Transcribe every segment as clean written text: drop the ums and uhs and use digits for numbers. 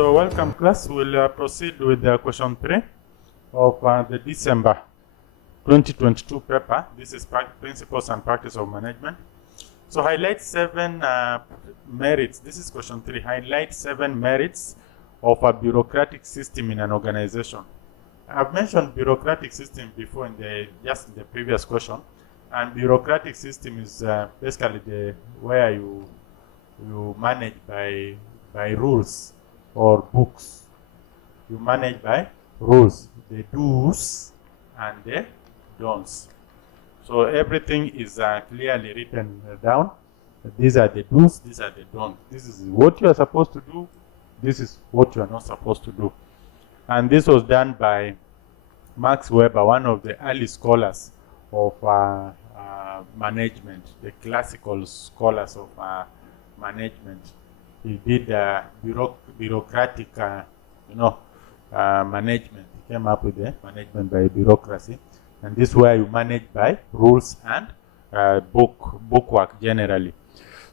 So welcome class, we'll proceed with question 3 of the December 2022 paper. This is Principles and Practice of Management. So highlight 7 merits. This is question 3. Highlight 7 merits of a bureaucratic system in an organization. I've mentioned bureaucratic system before in the previous question, and bureaucratic system is basically the where you manage by rules or books. You manage by rules, the do's and the don'ts. So everything is clearly written down. These are the do's, these are the don'ts. This is what you are supposed to do, this is what you are not supposed to do. And this was done by Max Weber, one of the early scholars of management, the classical scholars of management. He did bureaucratic, management. He came up with the management by bureaucracy, and this is where you manage by rules and bookwork generally.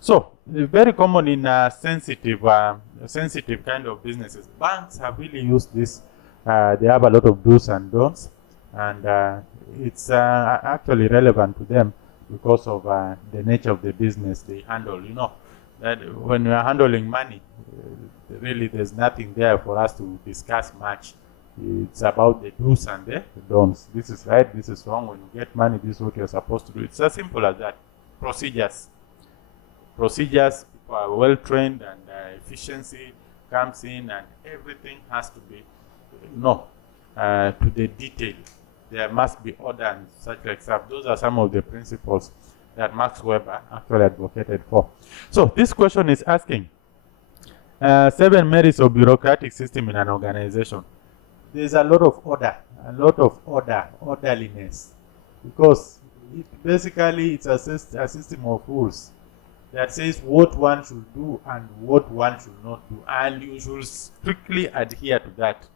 So very common in sensitive kind of businesses. Banks have really used this. They have a lot of do's and don'ts, and it's actually relevant to them because of the nature of the business they handle. You know that when we are handling money, really there's nothing there for us to discuss much. It's about the do's and the don'ts. This is right, this is wrong. When you get money, this is what you're supposed to do. It's as simple as that. Procedures, people are well trained, and efficiency comes in, and everything has to be to the detail. There must be order and such like stuff. Those are some of the principles that Max Weber actually advocated for. So this question is asking 7 merits of bureaucratic system in an organization. There's a lot of orderliness, because basically it's a system of rules that says what one should do and what one should not do, and you should strictly adhere to that.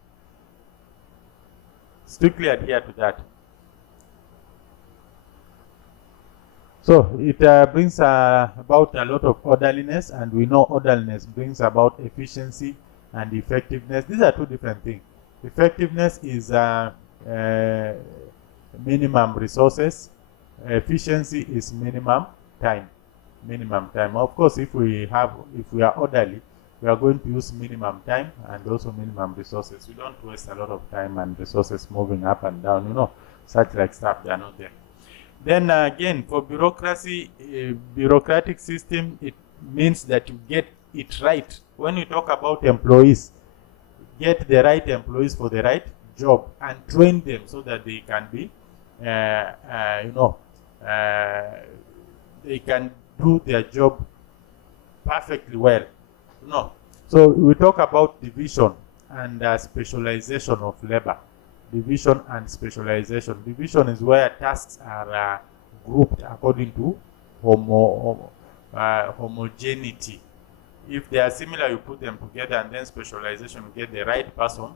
So it brings about a lot of orderliness, and we know orderliness brings about efficiency and effectiveness. These are two different things. Effectiveness is minimum resources. Efficiency is minimum time. Of course, if we are orderly, we are going to use minimum time and also minimum resources. We don't waste a lot of time and resources moving up and down. Such like stuff, they are not there. Then again, for bureaucracy, bureaucratic system, it means that you get it right. When you talk about employees, get the right employees for the right job and train them so that they can be, they can do their job perfectly well. So we talk about division and specialization of labor. Division and specialization. Division is where tasks are grouped according to homogeneity. If they are similar, you put them together, and then specialization, you get the right person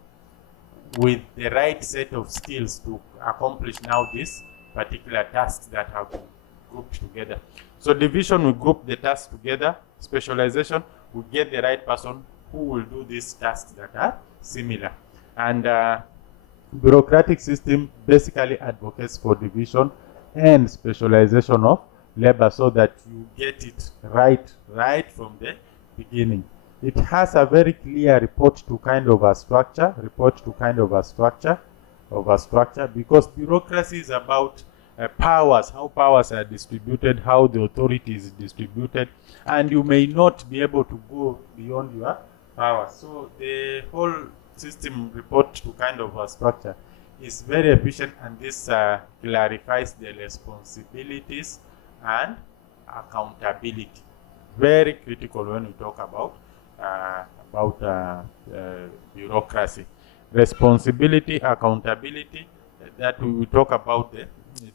with the right set of skills to accomplish now this particular tasks that have been grouped together. So division, we group the tasks together. Specialization, we get the right person who will do these tasks that are similar. And bureaucratic system basically advocates for division and specialization of labor so that you get it right from the beginning. It has a very clear report to kind of a structure, because bureaucracy is about powers, how powers are distributed, how the authority is distributed, and you may not be able to go beyond your powers. So the whole system report to kind of a structure is very efficient, and this clarifies the responsibilities and accountability. very critical when we talk about bureaucracy. Responsibility, accountability, that we will talk about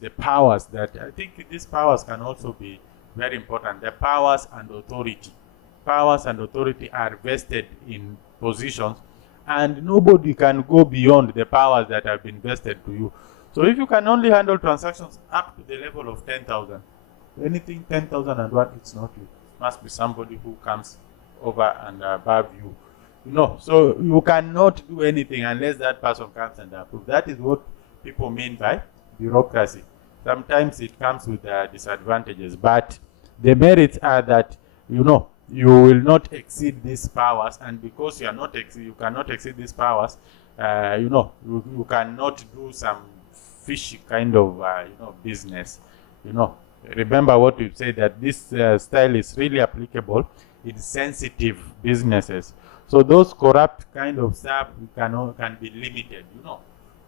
the powers that, I think these powers can also be very important. The powers and authority. Powers and authority are vested in positions, and nobody can go beyond the powers that have been vested to you. So if you can only handle transactions up to the level of 10,000, anything 10,000 and what, it's not you. It must be somebody who comes over and above you. You know, so you cannot do anything unless that person comes and approves. That is what people mean by bureaucracy. Sometimes it comes with disadvantages, but the merits are that, you know, you will not exceed these powers, and because you cannot exceed these powers, you know, you cannot do some fishy kind of business. You know, remember what we've said, that this style is really applicable in sensitive businesses. So those corrupt kind of stuff can be limited.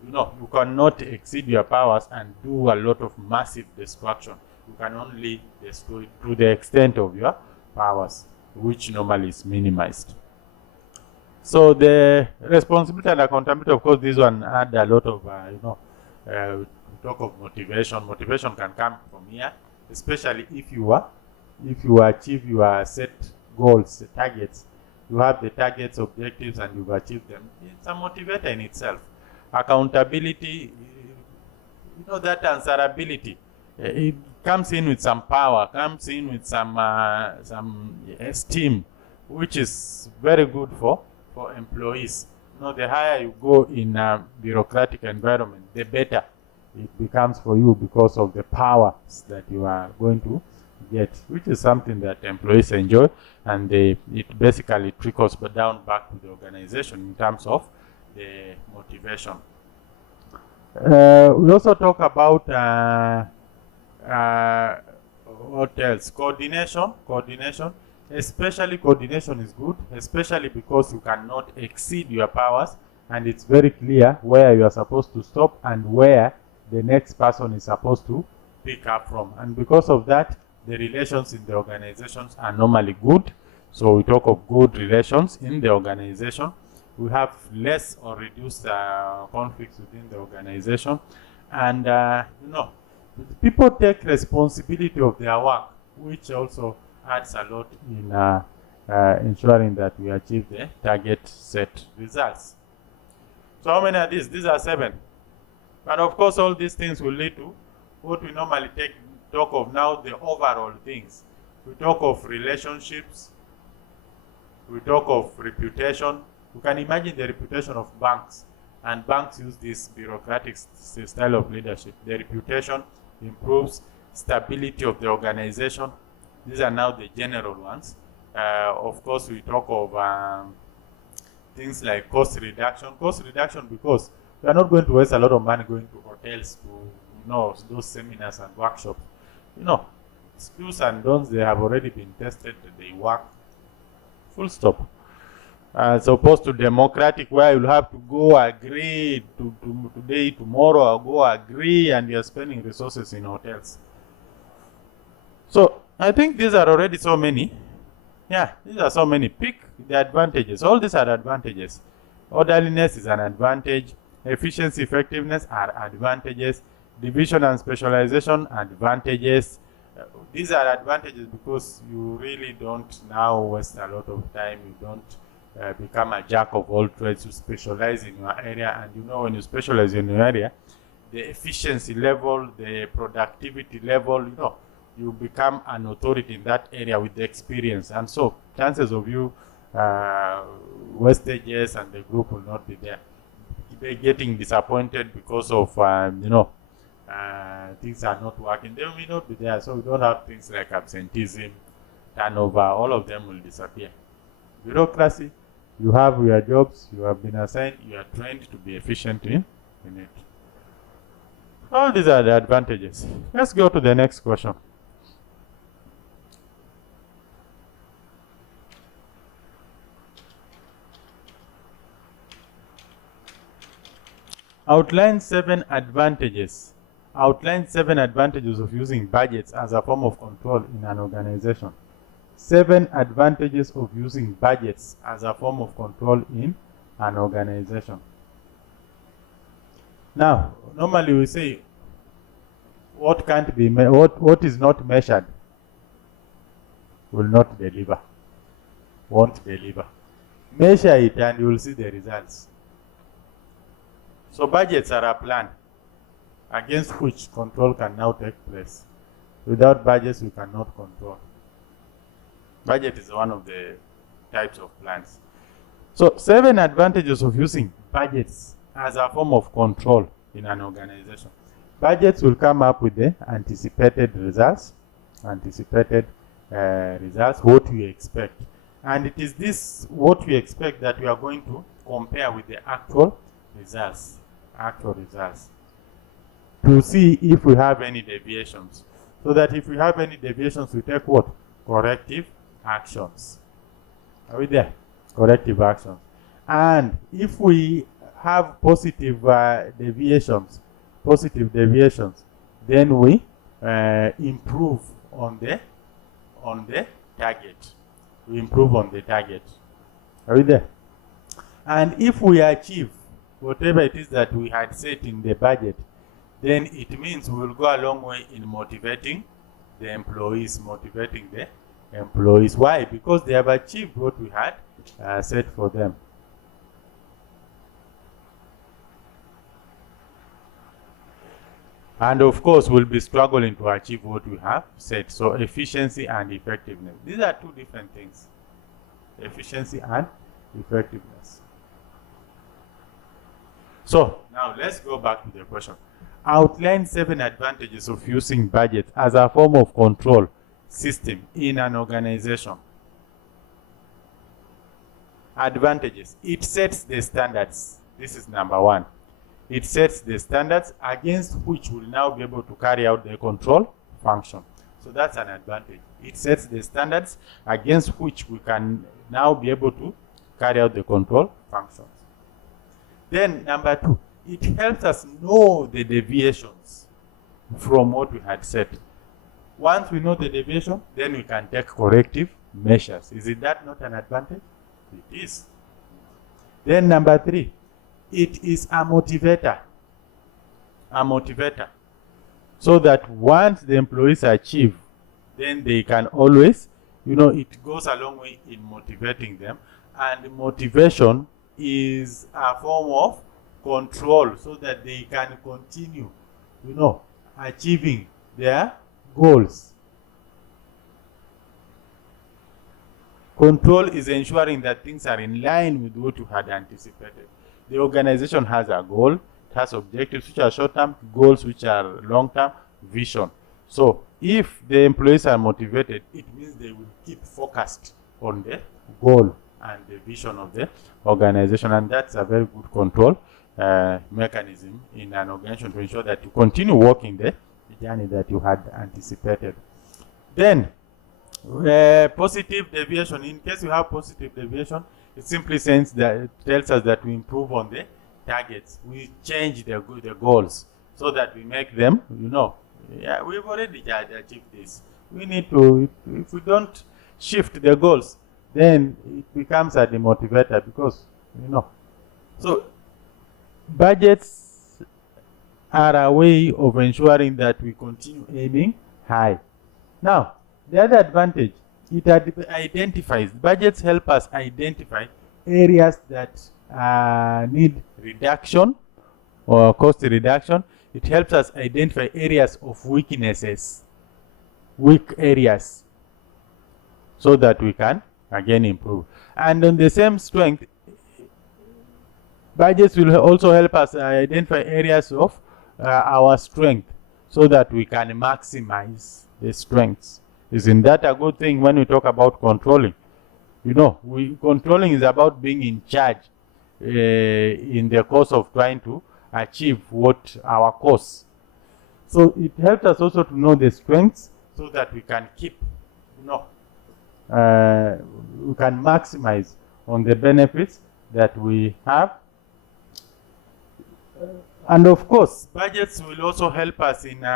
You cannot exceed your powers and do a lot of massive destruction. You can only destroy to the extent of your powers, which normally is minimized. So the responsibility and accountability, of course, this one add a lot of, we talk of motivation. Motivation can come from here, especially if you achieve your set goals, targets. You have the targets, objectives, and you've achieved them. It's a motivator in itself. Accountability, that answerability, it comes in with some power, comes in with some esteem, which is very good for employees. The higher you go in a bureaucratic environment, the better it becomes for you, because of the powers that you are going to get, which is something that employees enjoy, and it basically trickles down back to the organization in terms of the motivation. We also talk about what else? Coordination. Especially coordination is good, especially because you cannot exceed your powers, and it's very clear where you are supposed to stop and where the next person is supposed to pick up from. And because of that, the relations in the organizations are normally good. So we talk of good relations in the organization. We have less or reduced conflicts within the organization, and people take responsibility of their work, which also adds a lot in ensuring that we achieve the target set results. So how many are these? These are 7. But of course, all these things will lead to what we normally talk of now, the overall things. We talk of relationships. We talk of reputation. You can imagine the reputation of banks, and banks use this bureaucratic style of leadership. The reputation improves stability of the organization. These are now the general ones. Of course, we talk of things like cost reduction. Cost reduction because we are not going to waste a lot of money going to hotels to those seminars and workshops. Do's and don'ts, they have already been tested. They work. Full stop. As opposed to democratic, where you'll have to go agree to today, tomorrow, I'll go agree, and you're spending resources in hotels. So I think these are already so many. Yeah, these are so many. Pick the advantages. All these are advantages. Orderliness is an advantage. Efficiency, effectiveness are advantages. Division and specialization, advantages. These are advantages because you really don't now waste a lot of time. You don't become a jack of all trades. You specialize in your area, and when you specialize in your area, the efficiency level, the productivity level, you become an authority in that area with the experience, and so chances of you wastages and the group will not be there. They're getting disappointed because of things are not working. They will not be there, so we don't have things like absenteeism, turnover. All of them will disappear. Bureaucracy, you have your jobs, you have been assigned, you are trained to be efficient in it. All these are the advantages. Let's go to the next question. Outline 7 advantages. Outline 7 advantages of using budgets as a form of control in an organization. 7 advantages of using budgets as a form of control in an organization. Now, normally we say what can't be what is not measured will not deliver, won't deliver. Measure it and you will see the results. So budgets are a plan against which control can now take place. Without budgets, we cannot control. Budget is one of the types of plans. So 7 advantages of using budgets as a form of control in an organization. Budgets will come up with the anticipated results, what we expect. And it is this, what we expect, that we are going to compare with the actual results, to see if we have any deviations. So that if we have any deviations, we take what? Corrective actions. Are we there? Corrective actions. And if we have positive deviations, then we improve on the target. We improve on the target. Are we there? And if we achieve whatever it is that we had set in the budget, then it means we will go a long way in motivating the employees. Why? Because they have achieved what we had set for them. And of course, we'll be struggling to achieve what we have set. So efficiency and effectiveness. These are two different things. Efficiency and effectiveness. So now let's go back to the question. Outline 7 advantages of using budget as a form of control system in an organization. Advantages. It sets the standards. This is number 1. It sets the standards against which we'll now be able to carry out the control function. So that's an advantage. It sets the standards against which we can now be able to carry out the control functions. Then number 2, it helps us know the deviations from what we had set. Once we know the deviation, then we can take corrective measures. Is that not an advantage? It is. Then number 3, it is a motivator. So that once the employees achieve, then they can always, it goes a long way in motivating them. And motivation is a form of control so that they can continue, achieving their goals. Control is ensuring that things are in line with what you had anticipated. The organization has a goal, it has objectives which are short-term, goals which are long-term, vision. So if the employees are motivated, it means they will keep focused on the goal and the vision of the organization, and that's a very good control mechanism in an organization to ensure that you continue walking the journey that you had anticipated. Then positive deviation. In case you have positive deviation, it simply tells us that we improve on the targets. We change the goals so that we make them, we've already achieved this. We need to, if we don't shift the goals, then it becomes a demotivator because, So budgets are a way of ensuring that we continue aiming high. Now, the other advantage, it identifies, budgets help us identify areas that need reduction or cost reduction. It helps us identify areas of weaknesses, weak areas, so that we can again improve. And on the same strength, budgets will also help us identify areas of our strength so that we can maximize the strengths. Isn't that a good thing when we talk about controlling? Controlling is about being in charge in the course of trying to achieve what our course. So it helps us also to know the strengths so that we can keep, we can maximize on the benefits that we have. And of course, budgets will also help us in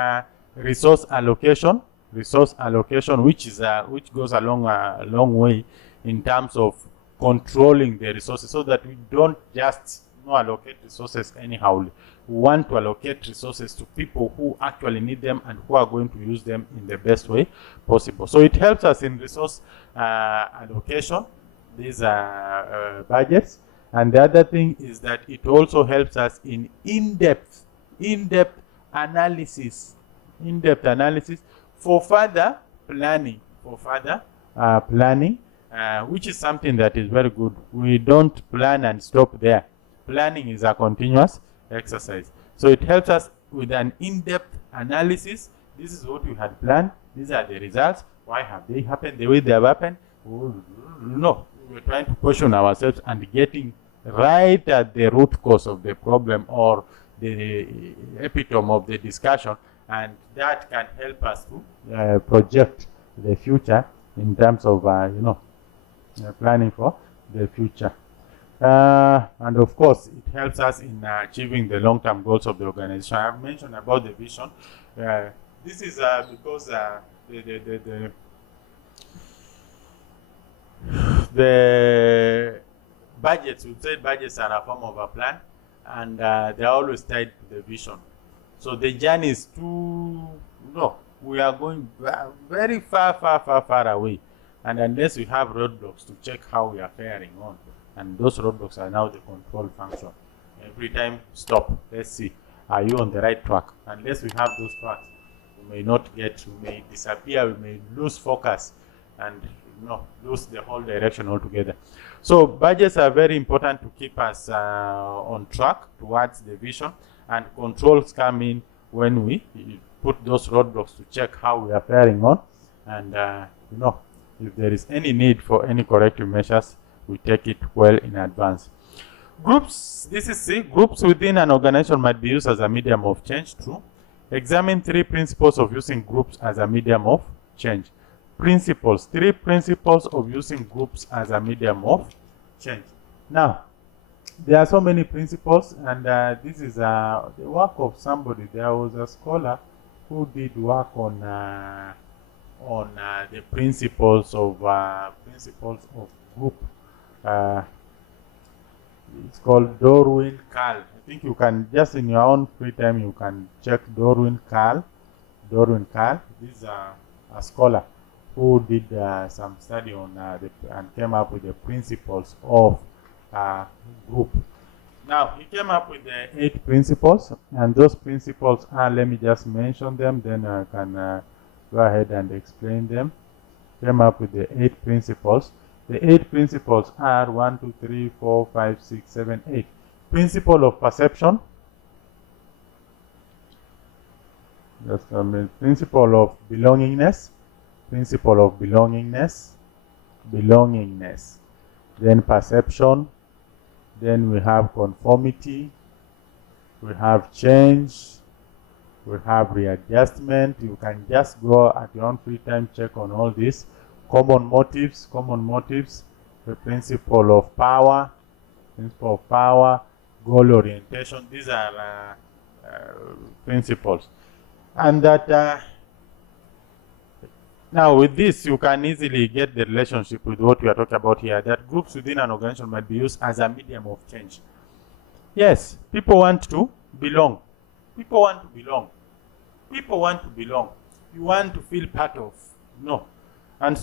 resource allocation. resource allocation, which goes a long way in terms of controlling the resources, so that we don't just allocate resources anyhow. We want to allocate resources to people who actually need them and who are going to use them in the best way possible. So it helps us in resource allocation, these budgets. And the other thing is that it also helps us in in-depth analysis for further planning, which is something that is very good. We don't plan and stop there. Planning is a continuous exercise. So it helps us with an in-depth analysis. This is what we had planned. These are the results. Why have they happened the way they have happened? No, we're trying to question ourselves and getting right at the root cause of the problem, or the epitome of the discussion, and that can help us to project the future in terms of planning for the future. And of course, it helps us in achieving the long-term goals of the organization. I have mentioned about the vision. This is because the budgets, we said budgets are a form of a plan, and they're always tied to the vision. So the journey is we are going very far away, and unless we have roadblocks to check how we are faring on, and those roadblocks are now the control function. Every time, stop, let's see, are you on the right track? Unless we have those tracks, we may disappear, we may lose focus, and lose the whole direction altogether. So budgets are very important to keep us on track towards the vision, and controls come in when we put those roadblocks to check how we are faring on, and if there is any need for any corrective measures, we take it well in advance. Groups, this is C. Groups within an organization might be used as a medium of change. True. Examine 3 principles of using groups as a medium of change. Principles, 3 principles of using groups as a medium of change. Now, there are so many principles, and this is the work of somebody. There was a scholar who did work on the principles of group. It's called Dorwin Carl. I think you can just in your own free time you can check Dorwin Carl. This is a scholar who did some study on and came up with the principles of group. Now, he came up with the 8 principles, and those principles are, let me just mention them, then I can go ahead and explain them. Came up with the 8 principles. The 8 principles are 1, 2, 3, 4, 5, 6, 7, 8. Principle of perception. Just principle of belongingness. Principle of belongingness. Then perception. Then we have conformity. We have change. We have readjustment. You can just go at your own free time, check on all this. Common motives, the principle of power, goal orientation. These are principles. And that now with this, you can easily get the relationship with what we are talking about here, that groups within an organization might be used as a medium of change. Yes, people want to belong. You want to feel part of. And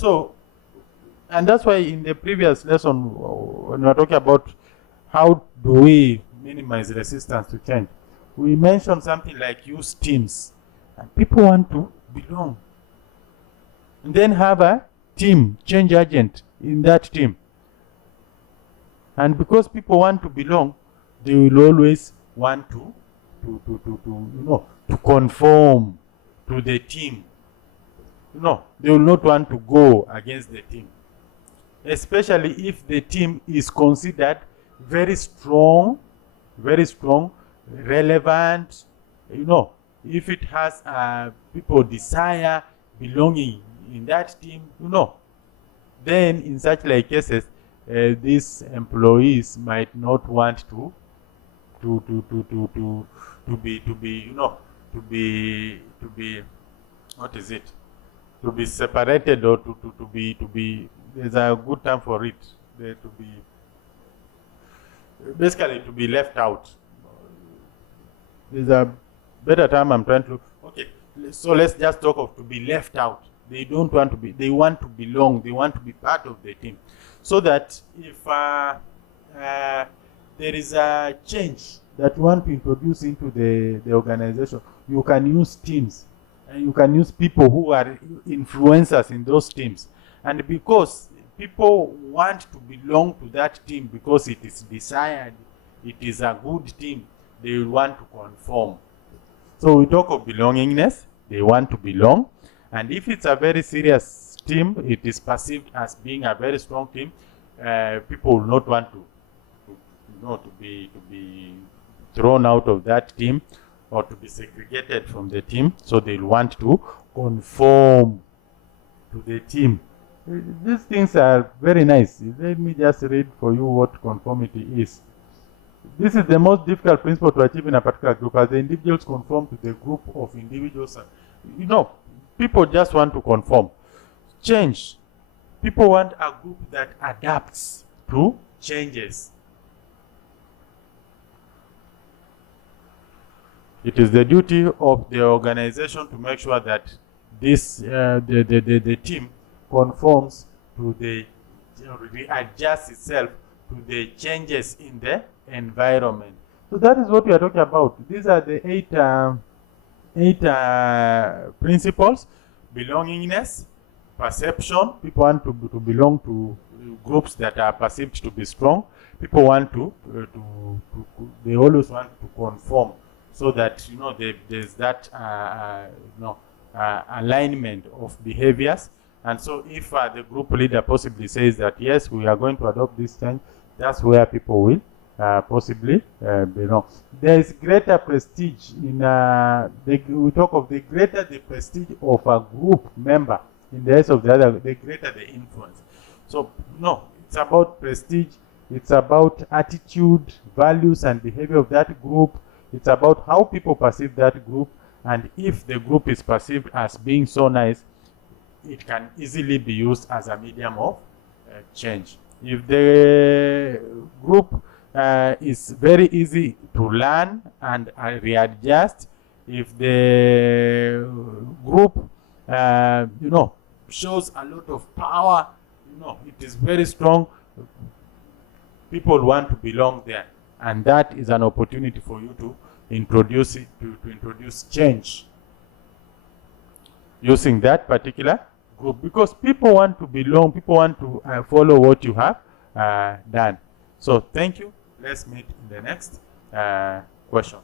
that's why in the previous lesson, when we were talking about how do we minimize resistance to change, we mentioned something like use teams. And people want to belong. And then have a team, change agent in that team. And because people want to belong, they will always want to conform to the team. They will not want to go against the team, especially if the team is considered very strong, relevant. If it has people desire belonging in that team, then in such like cases, these employees might not want to be what is it? be separated, or to be there's a good term for it, to be basically to be left out. There's a better term I'm trying to, okay, so let's just talk of to be left out. They don't want to be, they want to belong, they want to be part of the team. So that if there is a change that you want to introduce into the organization, you can use teams, and you can use people who are influencers in those teams. And because people want to belong to that team, because it is desired, it is a good team, they will want to conform. So we talk of belongingness, they want to belong. And if it's a very serious team, it is perceived as being a very strong team, people will not want to be thrown out of that team, or to be segregated from the team. So they'll want to conform to the team. These things are very nice. Let me just read for you what conformity is. This is the most difficult principle to achieve in a particular group, as the individuals conform to the group of individuals. You know, people just want to conform. Change. People want a group that adapts to changes. It is the duty of the organization to make sure that this the team conforms to readjusts itself to the changes in the environment. So that is what we are talking about. These are the eight principles: belongingness, perception. People want to belong to groups that are perceived to be strong. People want they always want to conform, so that there's that alignment of behaviors. And so if the group leader possibly says that yes, we are going to adopt this change, that's where people will possibly belong. There is greater prestige in we talk of the greater the prestige of a group member in the eyes of the other, the greater the influence. So no, it's about prestige, it's about attitude, values, and behavior of that group. It's about how people perceive that group, and if the group is perceived as being so nice, it can easily be used as a medium of change. If the group is very easy to learn and readjust, if the group shows a lot of power, it is very strong, people want to belong there, and that is an opportunity for you to introduce it, to introduce change using that particular group, because people want to belong, people want to follow what you have done. So thank you. Let's meet in the next question.